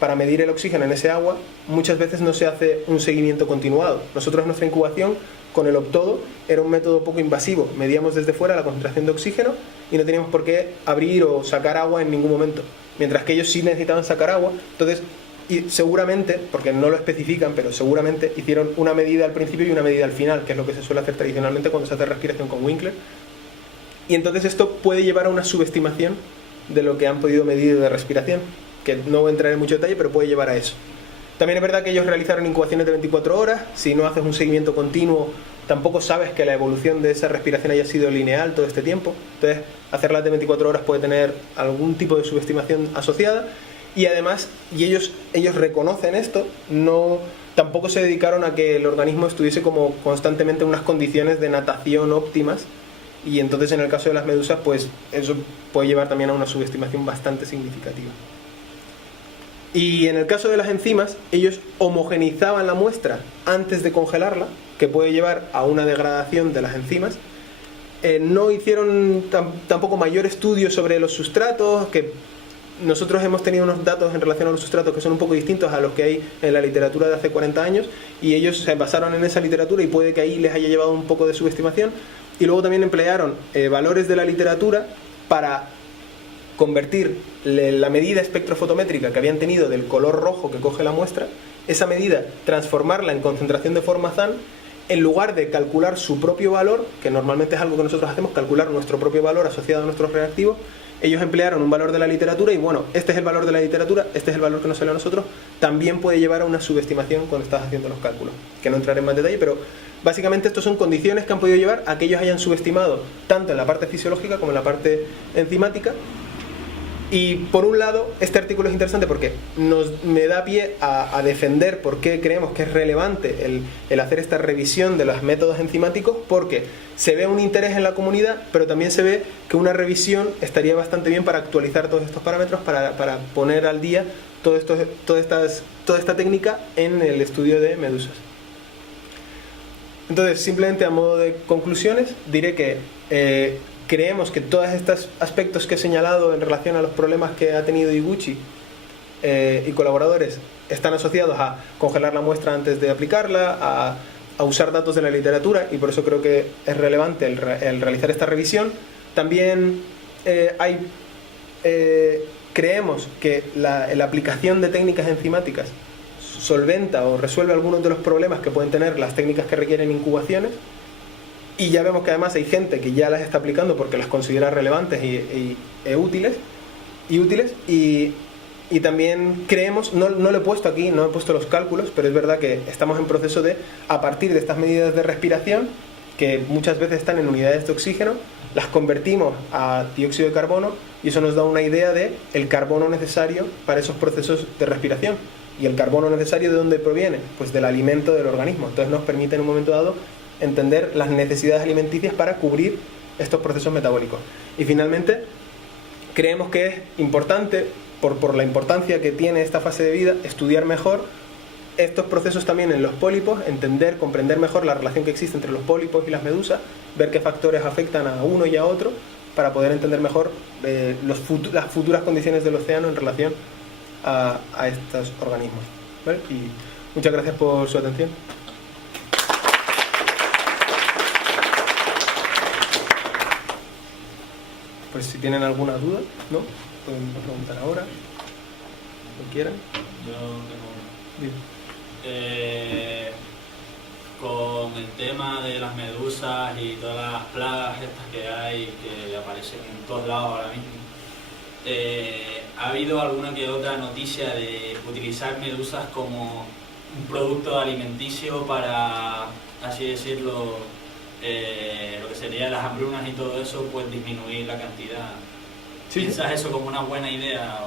para medir el oxígeno en ese agua, muchas veces no se hace un seguimiento continuado. Nosotros en nuestra incubación, con el Optodo, era un método poco invasivo. Medíamos desde fuera la concentración de oxígeno y no teníamos por qué abrir o sacar agua en ningún momento. Mientras que ellos sí necesitaban sacar agua. Entonces, y seguramente, porque no lo especifican, pero seguramente hicieron una medida al principio y una medida al final, que es lo que se suele hacer tradicionalmente cuando se hace respiración con Winkler. Y entonces esto puede llevar a una subestimación de lo que han podido medir de respiración, que no voy a entrar en mucho detalle, pero puede llevar a eso. También es verdad que ellos realizaron incubaciones de 24 horas. Si no haces un seguimiento continuo, tampoco sabes que la evolución de esa respiración haya sido lineal todo este tiempo. Entonces, hacerlas de 24 horas puede tener algún tipo de subestimación asociada. Y además, ellos reconocen esto, tampoco se dedicaron a que el organismo estuviese como constantemente en unas condiciones de natación óptimas, y entonces en el caso de las medusas, pues eso puede llevar también a una subestimación bastante significativa. Y en el caso de las enzimas, ellos homogenizaban la muestra antes de congelarla, que puede llevar a una degradación de las enzimas. No hicieron tampoco mayor estudio sobre los sustratos, que nosotros hemos tenido unos datos en relación a los sustratos que son un poco distintos a los que hay en la literatura de hace 40 años, y ellos se basaron en esa literatura y puede que ahí les haya llevado un poco de subestimación. Y luego también emplearon valores de la literatura para convertir la medida espectrofotométrica que habían tenido del color rojo que coge la muestra, esa medida transformarla en concentración de formazán, en lugar de calcular su propio valor, que normalmente es algo que nosotros hacemos, calcular nuestro propio valor asociado a nuestros reactivos. Ellos emplearon un valor de la literatura y bueno, este es el valor de la literatura, este es el valor que nos sale a nosotros. También puede llevar a una subestimación cuando estás haciendo los cálculos, que no entraré en más detalle, pero básicamente estas son condiciones que han podido llevar a que ellos hayan subestimado tanto en la parte fisiológica como en la parte enzimática. Y por un lado, este artículo es interesante porque me da pie a defender por qué creemos que es relevante el hacer esta revisión de los métodos enzimáticos, porque se ve un interés en la comunidad, pero también se ve que una revisión estaría bastante bien para actualizar todos estos parámetros, para poner al día toda esta técnica en el estudio de medusas. Entonces, simplemente a modo de conclusiones, diré que creemos que todos estos aspectos que he señalado en relación a los problemas que ha tenido Iguchi y colaboradores están asociados a congelar la muestra antes de aplicarla, a usar datos de la literatura, y por eso creo que es relevante el realizar esta revisión. También creemos que la aplicación de técnicas enzimáticas solventa o resuelve algunos de los problemas que pueden tener las técnicas que requieren incubaciones. Y ya vemos que además hay gente que ya las está aplicando porque las considera relevantes y útiles. Y también creemos, no lo he puesto aquí, no he puesto los cálculos, pero es verdad que estamos en proceso de, a partir de estas medidas de respiración, que muchas veces están en unidades de oxígeno, las convertimos a dióxido de carbono, y eso nos da una idea de el carbono necesario para esos procesos de respiración. ¿Y el carbono necesario de dónde proviene? Pues del alimento del organismo. Entonces nos permite en un momento dado entender las necesidades alimenticias para cubrir estos procesos metabólicos. Y finalmente, creemos que es importante, por la importancia que tiene esta fase de vida, estudiar mejor estos procesos también en los pólipos, comprender mejor la relación que existe entre los pólipos y las medusas, ver qué factores afectan a uno y a otro, para poder entender mejor las futuras condiciones del océano en relación a estos organismos. ¿Vale? Y muchas gracias por su atención. Pues si tienen alguna duda, ¿no? Pueden preguntar ahora, lo quieran. Yo tengo una. Bien. Con el tema de las medusas y todas las plagas estas que hay, que aparecen en todos lados ahora mismo, ¿ha habido alguna que otra noticia de utilizar medusas como un producto alimenticio para, así decirlo, lo que serían las hambrunas y todo eso, pues disminuir la cantidad? Sí. ¿Piensas eso como una buena idea?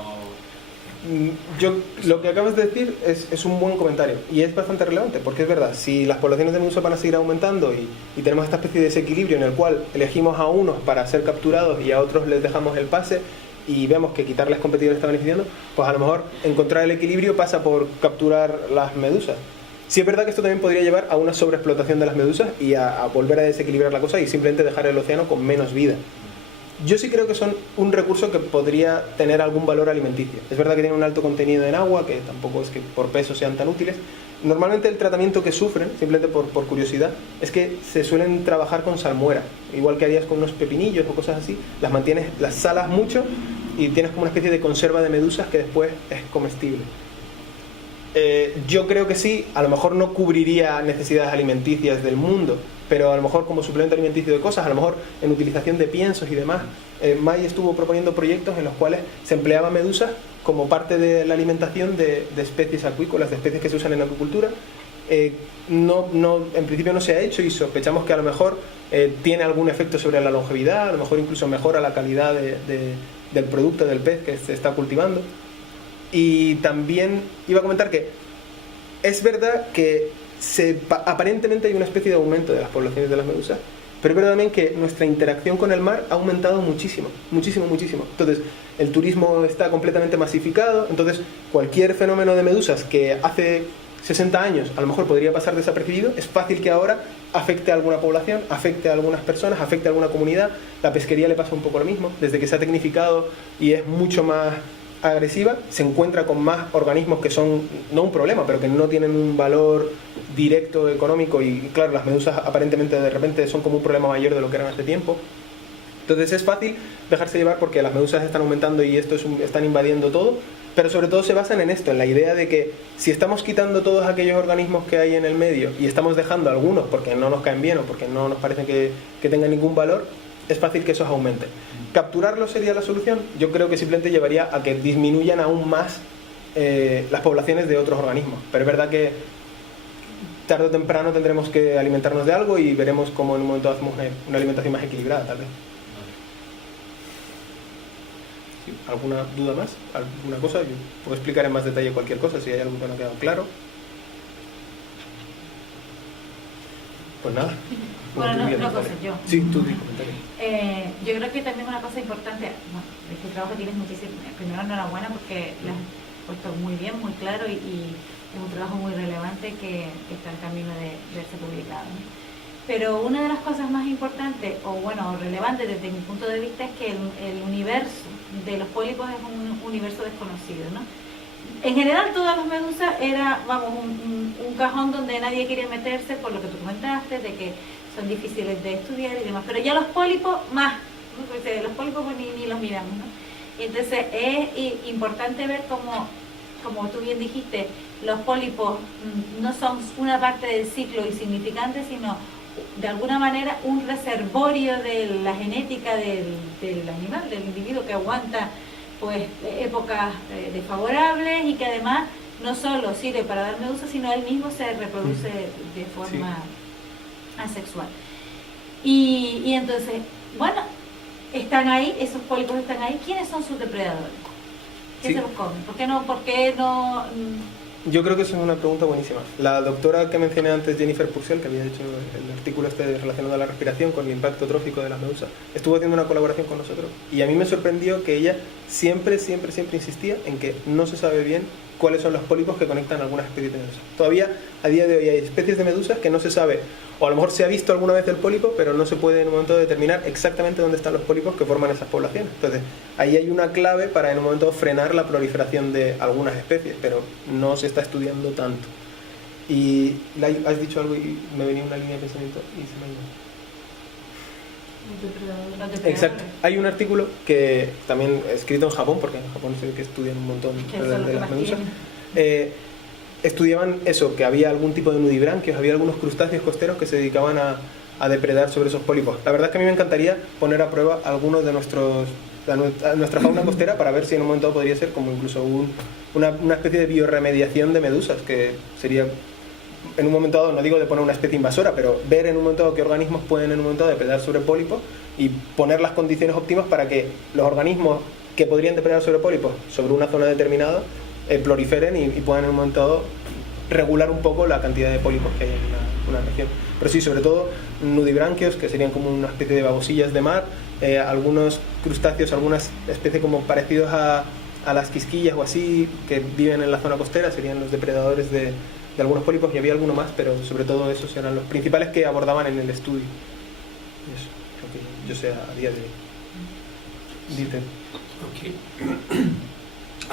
Lo que acabas de decir es un buen comentario, y es bastante relevante, porque es verdad, si las poblaciones de medusas van a seguir aumentando y tenemos esta especie de desequilibrio en el cual elegimos a unos para ser capturados y a otros les dejamos el pase, y vemos que quitarles competidores está beneficiando, pues a lo mejor encontrar el equilibrio pasa por capturar las medusas. Sí es verdad que esto también podría llevar a una sobreexplotación de las medusas y a volver a desequilibrar la cosa y simplemente dejar el océano con menos vida. Yo sí creo que son un recurso que podría tener algún valor alimenticio. Es verdad que tienen un alto contenido en agua, que tampoco es que por peso sean tan útiles. Normalmente el tratamiento que sufren, simplemente por curiosidad, es que se suelen trabajar con salmuera. Igual que harías con unos pepinillos o cosas así, las salas mucho y tienes como una especie de conserva de medusas que después es comestible. Yo creo que sí, a lo mejor no cubriría necesidades alimenticias del mundo, pero a lo mejor como suplemento alimenticio de cosas, a lo mejor en utilización de piensos y demás. May estuvo proponiendo proyectos en los cuales se empleaba medusas como parte de la alimentación de especies acuícolas, de especies que se usan en acuicultura. En principio no se ha hecho y sospechamos que a lo mejor tiene algún efecto sobre la longevidad, a lo mejor incluso mejora la calidad del producto del pez que se está cultivando. Y también iba a comentar que es verdad que aparentemente hay una especie de aumento de las poblaciones de las medusas, pero es verdad también que nuestra interacción con el mar ha aumentado muchísimo. Entonces el turismo está completamente masificado, entonces cualquier fenómeno de medusas que hace 60 años a lo mejor podría pasar desapercibido, es fácil que ahora afecte a alguna población, afecte a algunas personas, afecte a alguna comunidad. La pesquería le pasa un poco lo mismo, desde que se ha tecnificado y es mucho más agresiva, se encuentra con más organismos que son no un problema, pero que no tienen un valor directo económico, y claro, las medusas aparentemente de repente son como un problema mayor de lo que eran hace tiempo. Entonces es fácil dejarse llevar porque las medusas están aumentando y están invadiendo todo, pero sobre todo se basan en esto, en la idea de que si estamos quitando todos aquellos organismos que hay en el medio y estamos dejando algunos porque no nos caen bien o porque no nos parece que tengan ningún valor, es fácil que esos aumenten. ¿Capturarlos sería la solución? Yo creo que simplemente llevaría a que disminuyan aún más las poblaciones de otros organismos. Pero es verdad que tarde o temprano tendremos que alimentarnos de algo y veremos cómo en un momento hacemos una alimentación más equilibrada, tal vez. sí, ¿alguna duda más? ¿Alguna cosa? Yo puedo explicar en más detalle cualquier cosa si hay algo que no ha quedado claro. Pues nada. Bueno, Como tú no, quieras, una cosa, vale. yo. Sí, tú di comentario. Yo creo que también una cosa importante, bueno, este trabajo tienes muchísimo, primero enhorabuena porque lo has puesto muy bien, muy claro y es un trabajo muy relevante que está en camino de verse publicado, ¿no? Pero una de las cosas más importantes, o bueno, relevantes desde mi punto de vista es que el universo de los pólipos es un universo desconocido, ¿no? En general todas las medusas era, vamos, un cajón donde nadie quería meterse por lo que tú comentaste, de que son difíciles de estudiar y demás, pero ya los pólipos más, ¿no? Porque los pólipos pues, ni los miramos, ¿no? Y entonces es importante ver como tú bien dijiste, los pólipos no son una parte del ciclo insignificante, sino de alguna manera un reservorio de la genética del animal, del individuo que aguanta pues épocas desfavorables y que además no solo sirve para dar medusas, sino él mismo se reproduce de forma asexual. Y entonces, bueno, están ahí, esos pólipos están ahí. ¿Quiénes son sus depredadores? ¿Qué se los comen? ¿Por qué no? Yo creo que eso es una pregunta buenísima. La doctora que mencioné antes, Jennifer Purcell, que había hecho el artículo relacionado a la respiración con el impacto trófico de las medusas, estuvo haciendo una colaboración con nosotros y a mí me sorprendió que ella siempre insistía en que no se sabe bien cuáles son los pólipos que conectan algunas especies de medusas. Todavía a día de hoy hay especies de medusas que no se sabe, o a lo mejor se ha visto alguna vez el pólipo, pero no se puede en un momento determinar exactamente dónde están los pólipos que forman esas poblaciones. Entonces, ahí hay una clave para en un momento frenar la proliferación de algunas especies, pero no se está estudiando tanto. Y has dicho algo y me venía una línea de pensamiento y se me ha ido. Exacto. Hay un artículo que también escrito en Japón, porque en Japón se ve que estudian un montón de las medusas. Estudiaban eso, que había algún tipo de nudibranquios, había algunos crustáceos costeros que se dedicaban a depredar sobre esos pólipos. La verdad es que a mí me encantaría poner a prueba algunos de nuestra fauna costera para ver si en un momento podría ser como incluso una especie de bioremediación de medusas, que sería en un momento dado, no digo de poner una especie invasora, pero ver en un momento dado qué organismos pueden en un momento dado depredar sobre pólipos y poner las condiciones óptimas para que los organismos que podrían depredar sobre pólipos sobre una zona determinada proliferen y puedan en un momento dado regular un poco la cantidad de pólipos que hay en una región. Pero sí, sobre todo nudibranquios, que serían como una especie de babosillas de mar, algunos crustáceos, algunas especies como parecidos a las quisquillas o así, que viven en la zona costera, serían los depredadores de algunos pólipos, y había alguno más, pero sobre todo esos eran los principales que abordaban en el estudio. Eso, lo que yo sé a día de hoy. Dite. Ok.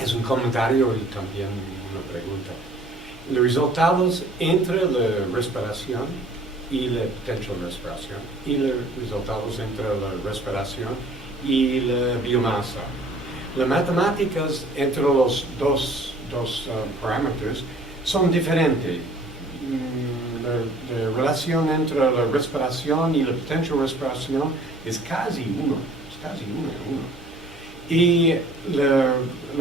Es un comentario y también una pregunta. Los resultados entre la respiración y la potential respiración y los resultados entre la respiración y la biomasa. Las matemáticas entre los dos parámetros son diferentes. La relación entre la respiración y la potential respiración es casi uno. Y la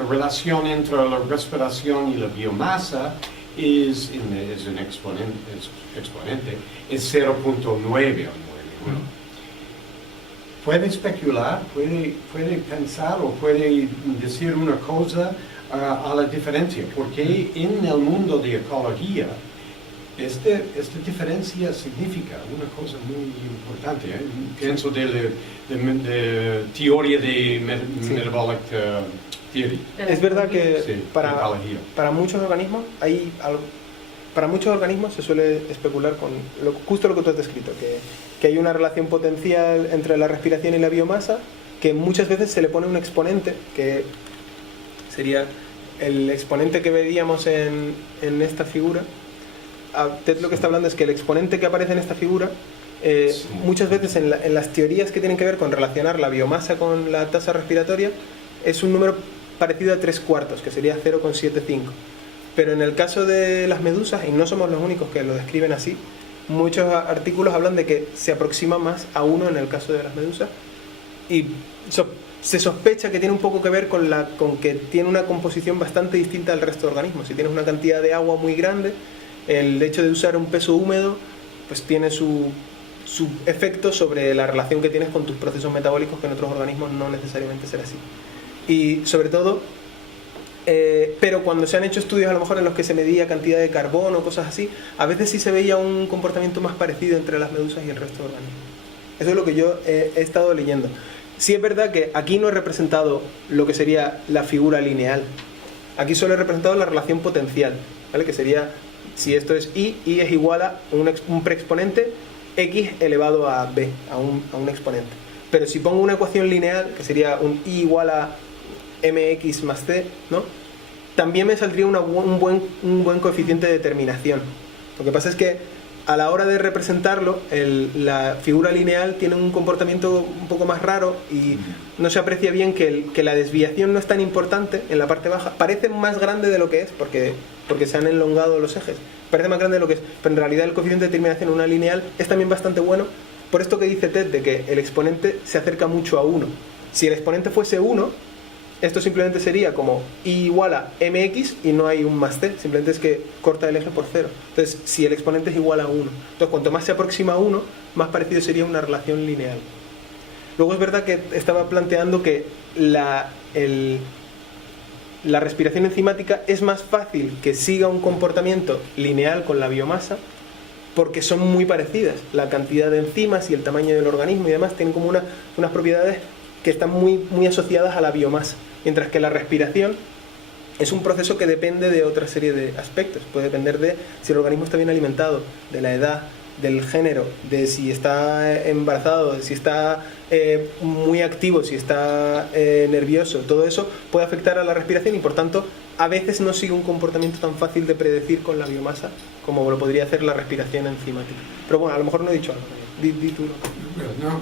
relación entre la respiración y la biomasa es un exponente, es 0.9. Puede especular, puede pensar o puede decir una cosa a la diferencia, porque en el mundo de ecología esta diferencia significa una cosa muy importante. Pienso de teoría de metabolic theory. Es verdad que Sí, para muchos organismos se suele especular con justo lo que tú has descrito, que hay una relación potencial entre la respiración y la biomasa, que muchas veces se le pone un exponente, que sería el exponente que veríamos en esta figura. Ted lo que está hablando es que el exponente que aparece en esta figura, muchas veces en las teorías que tienen que ver con relacionar la biomasa con la tasa respiratoria, es un número parecido a 3/4, que sería 0,75. Pero en el caso de las medusas, y no somos los únicos que lo describen así, muchos artículos hablan de que se aproxima más a 1 en el caso de las medusas, y se sospecha que tiene un poco que ver con que tiene una composición bastante distinta al resto de organismos. Si tienes una cantidad de agua muy grande, el hecho de usar un peso húmedo pues tiene su efecto sobre la relación que tienes con tus procesos metabólicos, que en otros organismos no necesariamente será así. Y sobre todo, pero cuando se han hecho estudios a lo mejor en los que se medía cantidad de carbono o cosas así, a veces sí se veía un comportamiento más parecido entre las medusas y el resto de organismos. Eso es lo que yo he estado leyendo. Sí es verdad que aquí no he representado lo que sería la figura lineal. Aquí solo he representado la relación potencial, ¿vale? Que sería, si esto es I es igual a un preexponente X elevado a B, a un exponente. Pero si pongo una ecuación lineal, que sería un I igual a mx más c, ¿no? También me saldría un buen coeficiente de determinación. Lo que pasa es que a la hora de representarlo, la figura lineal tiene un comportamiento un poco más raro y no se aprecia bien que la desviación no es tan importante en la parte baja. Parece más grande de lo que es porque se han elongado los ejes. Parece más grande de lo que es, pero en realidad el coeficiente de determinación en una lineal es también bastante bueno. Por esto que dice Ted de que el exponente se acerca mucho a 1. Si el exponente fuese 1, esto simplemente sería como I igual a mx y no hay un más c, simplemente es que corta el eje por 0. Entonces, si el exponente es igual a 1, entonces cuanto más se aproxima a 1, más parecido sería una relación lineal. Luego es verdad que estaba planteando que la respiración enzimática es más fácil que siga un comportamiento lineal con la biomasa porque son muy parecidas. La cantidad de enzimas y el tamaño del organismo y demás tienen como unas propiedades que están muy asociadas a la biomasa. Mientras que la respiración es un proceso que depende de otra serie de aspectos. Puede depender de si el organismo está bien alimentado, de la edad, del género, de si está embarazado, de si está muy activo, si está nervioso. Todo eso puede afectar a la respiración y por tanto a veces no sigue un comportamiento tan fácil de predecir con la biomasa como lo podría hacer la respiración enzimática. Pero bueno, a lo mejor no he dicho algo. Di tú. No,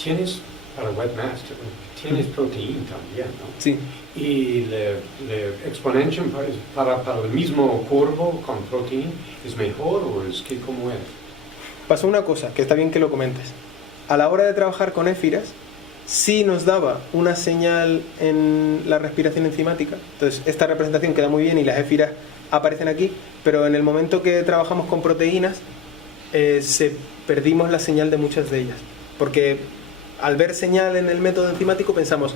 tienes para webmaster, tienes proteína también, ¿no? Sí. Y la exponencia para el mismo curvo con proteína es mejor o es que cómo es? Pasó una cosa que está bien que lo comentes. A la hora de trabajar con éfiras, sí nos daba una señal en la respiración enzimática. Entonces, esta representación queda muy bien y las éfiras aparecen aquí, pero en el momento que trabajamos con proteínas, perdimos la señal de muchas de ellas. Porque al ver señal en el método enzimático pensamos,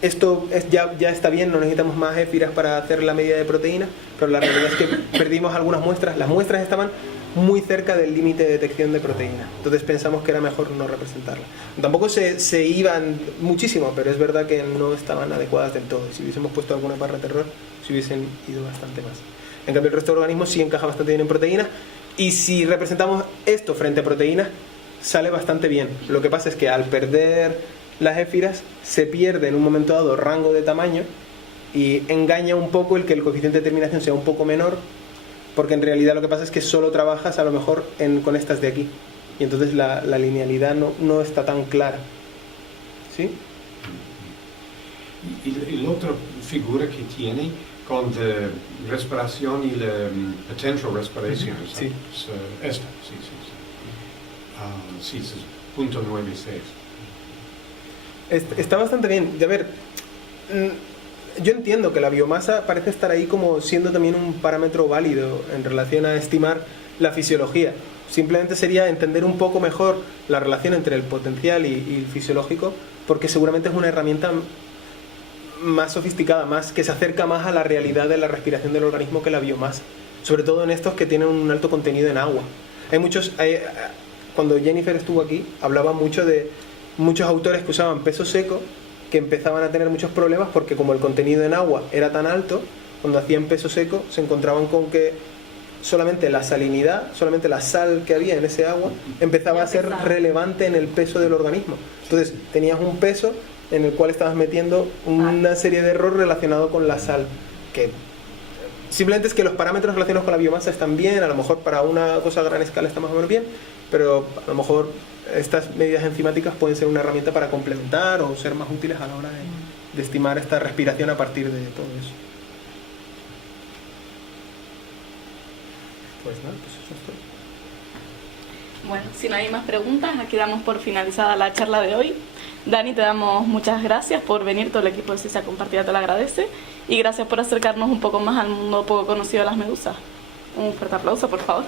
esto ya está bien, no necesitamos más éfiras para hacer la medida de proteína, pero la realidad es que perdimos algunas muestras. Las muestras estaban muy cerca del límite de detección de proteína, entonces pensamos que era mejor no representarla. Tampoco se iban muchísimo, pero es verdad que no estaban adecuadas del todo. Si hubiésemos puesto alguna barra de error, se hubiesen ido bastante más. En cambio, el resto de organismos sí encaja bastante bien en proteínas, y si representamos esto frente a proteínas, sale bastante bien. Lo que pasa es que al perder las éfiras se pierde en un momento dado rango de tamaño y engaña un poco el que el coeficiente de determinación sea un poco menor, porque en realidad lo que pasa es que solo trabajas a lo mejor con estas de aquí y entonces la linealidad no está tan clara. ¿Sí? Y la otra figura que tiene con la respiración y la potential respiration, sí. Es esta, sí. Sí, es punto 96. Está bastante bien. Y a ver, yo entiendo que la biomasa parece estar ahí como siendo también un parámetro válido en relación a estimar la fisiología. Simplemente sería entender un poco mejor la relación entre el potencial y el fisiológico, porque seguramente es una herramienta más sofisticada, que se acerca más a la realidad de la respiración del organismo que la biomasa. Sobre todo en estos que tienen un alto contenido en agua. Cuando Jennifer estuvo aquí, hablaba mucho de muchos autores que usaban peso seco, que empezaban a tener muchos problemas porque como el contenido en agua era tan alto, cuando hacían peso seco se encontraban con que solamente la salinidad, solamente la sal que había en ese agua, empezaba a ser relevante en el peso del organismo. Entonces tenías un peso en el cual estabas metiendo una serie de errores relacionados con la sal, que simplemente es que los parámetros relacionados con la biomasa están bien, a lo mejor para una cosa a gran escala está más o menos bien, pero a lo mejor estas medidas enzimáticas pueden ser una herramienta para complementar o ser más útiles a la hora de estimar esta respiración a partir de todo eso. Pues nada, pues eso es todo. Bueno, si no hay más preguntas, aquí damos por finalizada la charla de hoy. Dani, te damos muchas gracias por venir, todo el equipo de Ciencia Compartida te lo agradece, y gracias por acercarnos un poco más al mundo poco conocido de las medusas. Un fuerte aplauso, por favor.